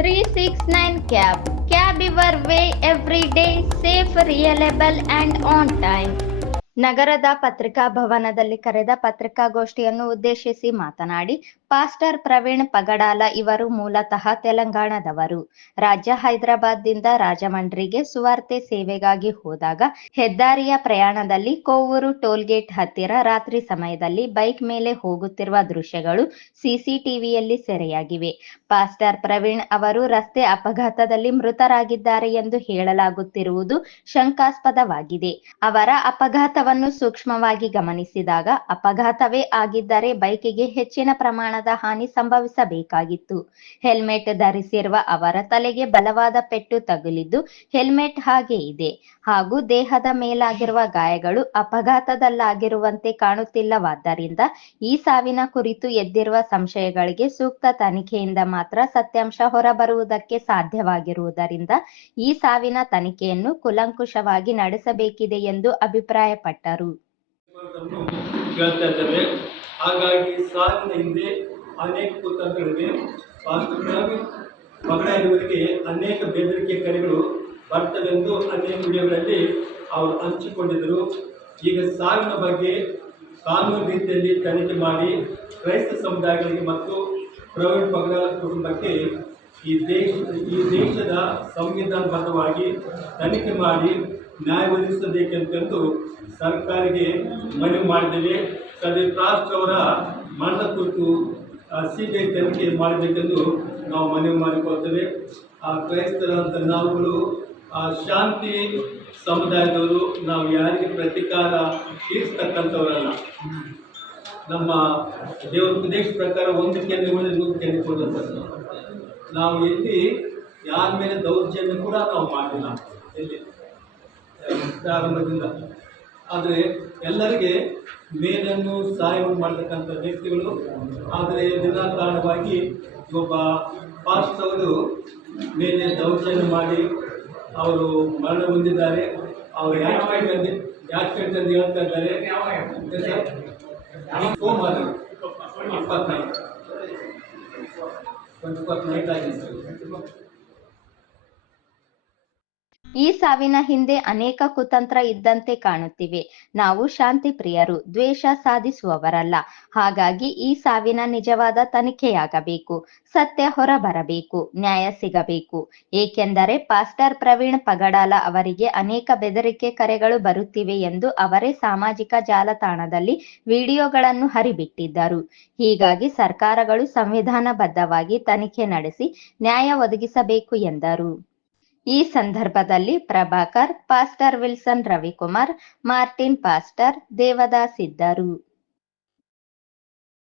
369 Cab your way every day, safe, reliable and on time. ನಗರದ ಪತ್ರಿಕಾ ಭವನದಲ್ಲಿ ಕರೆದ ಪತ್ರಿಕಾಗೋಷ್ಠಿಯನ್ನು ಉದ್ದೇಶಿಸಿ ಮಾತನಾಡಿ ಪಾಸ್ಟರ್ ಪ್ರವೀಣ್ ಪಗಡಾಲ ಇವರು ಮೂಲತಃ ತೆಲಂಗಾಣದವರು. ರಾಜ್ಯ ಹೈದರಾಬಾದ್ದಿಂದ ರಾಜಮಂಡ್ರಿಗೆ ಸುವಾರ್ತೆ ಸೇವೆಗಾಗಿ ಹೋದಾಗ ಹೆದ್ದಾರಿಯ ಪ್ರಯಾಣದಲ್ಲಿ ಕೋವೂರು ಟೋಲ್ಗೇಟ್ ಹತ್ತಿರ ರಾತ್ರಿ ಸಮಯದಲ್ಲಿ ಬೈಕ್ ಮೇಲೆ ಹೋಗುತ್ತಿರುವ ದೃಶ್ಯಗಳು ಸಿಸಿಟಿವಿಯಲ್ಲಿ ಸೆರೆಯಾಗಿವೆ. ಪಾಸ್ಟರ್ ಪ್ರವೀಣ್ ಅವರು ರಸ್ತೆ ಅಪಘಾತದಲ್ಲಿ ಮೃತರಾಗಿದ್ದಾರೆ ಎಂದು ಹೇಳಲಾಗುತ್ತಿರುವುದು ಶಂಕಾಸ್ಪದವಾಗಿದೆ. ಅವರ ಅಪಘಾತವನ್ನು ಸೂಕ್ಷ್ಮವಾಗಿ ಗಮನಿಸಿದಾಗ ಅಪಘಾತವೇ ಆಗಿದ್ದರೆ ಬೈಕಿಗೆ ಹೆಚ್ಚಿನ ಪ್ರಮಾಣದ ಹಾನಿ ಸಂಭವಿಸಬೇಕಾಗಿತ್ತು. ಹೆಲ್ಮೆಟ್ ಧರಿಸಿರುವ ಅವರ ತಲೆಗೆ ಬಲವಾದ ಪೆಟ್ಟು ತಗುಲಿದ್ದು ಹೆಲ್ಮೆಟ್ ಹಾಗೆ ಇದೆ ಹಾಗೂ ದೇಹದ ಮೇಲಾಗಿರುವ ಗಾಯಗಳು ಅಪಘಾತದಲ್ಲಾಗಿರುವಂತೆ ಕಾಣುತ್ತಿಲ್ಲವಾದ್ದರಿಂದ ಈ ಸಾವಿನ ಕುರಿತು ಎದ್ದಿರುವ ಸಂಶಯಗಳಿಗೆ ಸೂಕ್ತ ತನಿಖೆಯಿಂದ ಮಾತ್ರ ಸತ್ಯಾಂಶ ಹೊರಬರುವುದಕ್ಕೆ ಸಾಧ್ಯವಾಗಿರುವುದರಿಂದ ಈ ಸಾವಿನ ತನಿಖೆಯನ್ನು ಕೂಲಂಕುಷವಾಗಿ ನಡೆಸಬೇಕಿದೆ ಎಂದು ಅಭಿಪ್ರಾಯಪಟ್ಟರು. ಹಾಗಾಗಿ ಸಾವಿನ ಹಿಂದೆ ಅನೇಕ ಕುತಂತ್ರಗಳಿವೆ. ಪಗಡಾಲುವರಿಗೆ ಅನೇಕ ಬೆದರಿಕೆ ಕರೆಗಳು ಬರ್ತವೆಂದು ಅನೇಕ ವಿಡಿಯೋಗಳಲ್ಲಿ ಅವರು ಹಂಚಿಕೊಂಡಿದ್ದರು. ಈಗ ಸಾವಿನ ಬಗ್ಗೆ ಕಾನೂನು ರೀತಿಯಲ್ಲಿ ತನಿಖೆ ಮಾಡಿ ಕ್ರೈಸ್ತ ಸಮುದಾಯಗಳಿಗೆ ಮತ್ತು ಪ್ರವೀಣ್ ಪಗಡಾಲ ಕುಟುಂಬಕ್ಕೆ ಈ ದೇಶದ ಸಂವಿಧಾನಬದ್ಧವಾಗಿ ತನಿಖೆ ಮಾಡಿ ನ್ಯಾಯ ಒದಗಿಸಬೇಕೆಂದು ಸರ್ಕಾರಿಗೆ ಮನವಿ ಮಾಡಿದ್ದೇವೆ. ಸದೀಪ್ ರಾಷ್ಟ್ರ ಅವರ ಮರಣದ ಕುರಿತು ಸಿಬಿಐ ತನಿಖೆ ಮಾಡಬೇಕೆಂದು ನಾವು ಮನವಿ ಮಾಡಿಕೊಳ್ತೇವೆ. ಕ್ರೈಸ್ತರಂತ ನಾವುಗಳು ಶಾಂತಿ ಸಮುದಾಯದವರು, ನಾವು ಯಾರಿಗೆ ಪ್ರತೀಕಾರ ತೀರಿಸ್ತಕ್ಕಂಥವರಲ್ಲ. ನಮ್ಮ ದೇವರ ಉಪದೇಶ ಪ್ರಕಾರ ಒಂದು ಕೆನ್ನೆ ಉಳಿದ 100 ಕೆನ್ನೆ ಕೊಡುವಂಥದ್ದು. ನಾವು ಎಲ್ಲಿ ಯಾರ ಮೇಲೆ ದೌರ್ಜನ್ಯ ಕೂಡ ನಾವು ಮಾಡಿಲ್ಲ ಎಲ್ಲಿ ಪ್ರಾರಂಭದಿಂದ. ಆದರೆ ಎಲ್ಲರಿಗೆ ಮೇಲನ್ನು ಸಹಾಯವನ್ನು ಮಾಡತಕ್ಕಂಥ ವ್ಯಕ್ತಿಗಳು. ಆದರೆ ವಿನಾಕಾರಣವಾಗಿ ಒಬ್ಬ ಪಾಸ್ಟರ್ ಅವರು ಮೇಲೆ ದೌರ್ಜನ್ಯ ಮಾಡಿ ಅವರು ಮರಣ ಹೊಂದಿದ್ದಾರೆ. ಅವರು ಆಕ್ಸಿಡೆಂಟ್ ಅಂತ ಹೇಳ್ತಾ ಇದ್ದಾರೆ. ಸೋಮವಾರ 24 ಆಗಿದೆ. ಈ ಸಾವಿನ ಹಿಂದೆ ಅನೇಕ ಕುತಂತ್ರ ಇದ್ದಂತೆ ಕಾಣುತ್ತಿವೆ. ನಾವು ಶಾಂತಿ ಪ್ರಿಯರು, ದ್ವೇಷ ಸಾಧಿಸುವವರಲ್ಲ. ಹಾಗಾಗಿ ಈ ಸಾವಿನ ನಿಜವಾದ ತನಿಖೆಯಾಗಬೇಕು, ಸತ್ಯ ಹೊರಬರಬೇಕು, ನ್ಯಾಯ ಸಿಗಬೇಕು. ಏಕೆಂದರೆ ಪಾಸ್ಟರ್ ಪ್ರವೀಣ್ ಪಗಡಾಲ ಅವರಿಗೆ ಅನೇಕ ಬೆದರಿಕೆ ಕರೆಗಳು ಬರುತ್ತಿವೆ ಎಂದು ಅವರೇ ಸಾಮಾಜಿಕ ಜಾಲತಾಣದಲ್ಲಿ ವಿಡಿಯೋಗಳನ್ನು ಹರಿಬಿಟ್ಟಿದ್ದರು. ಹೀಗಾಗಿ ಸರ್ಕಾರಗಳು ಸಂವಿಧಾನಬದ್ಧವಾಗಿ ತನಿಖೆ ನಡೆಸಿ ನ್ಯಾಯ ಒದಗಿಸಬೇಕು ಎಂದರು. ಈ ಸಂದರ್ಭದಲ್ಲಿ Prabhakar, pastor Wilson Ravikumar, Martin pastor, Devadas ಇದ್ದರು.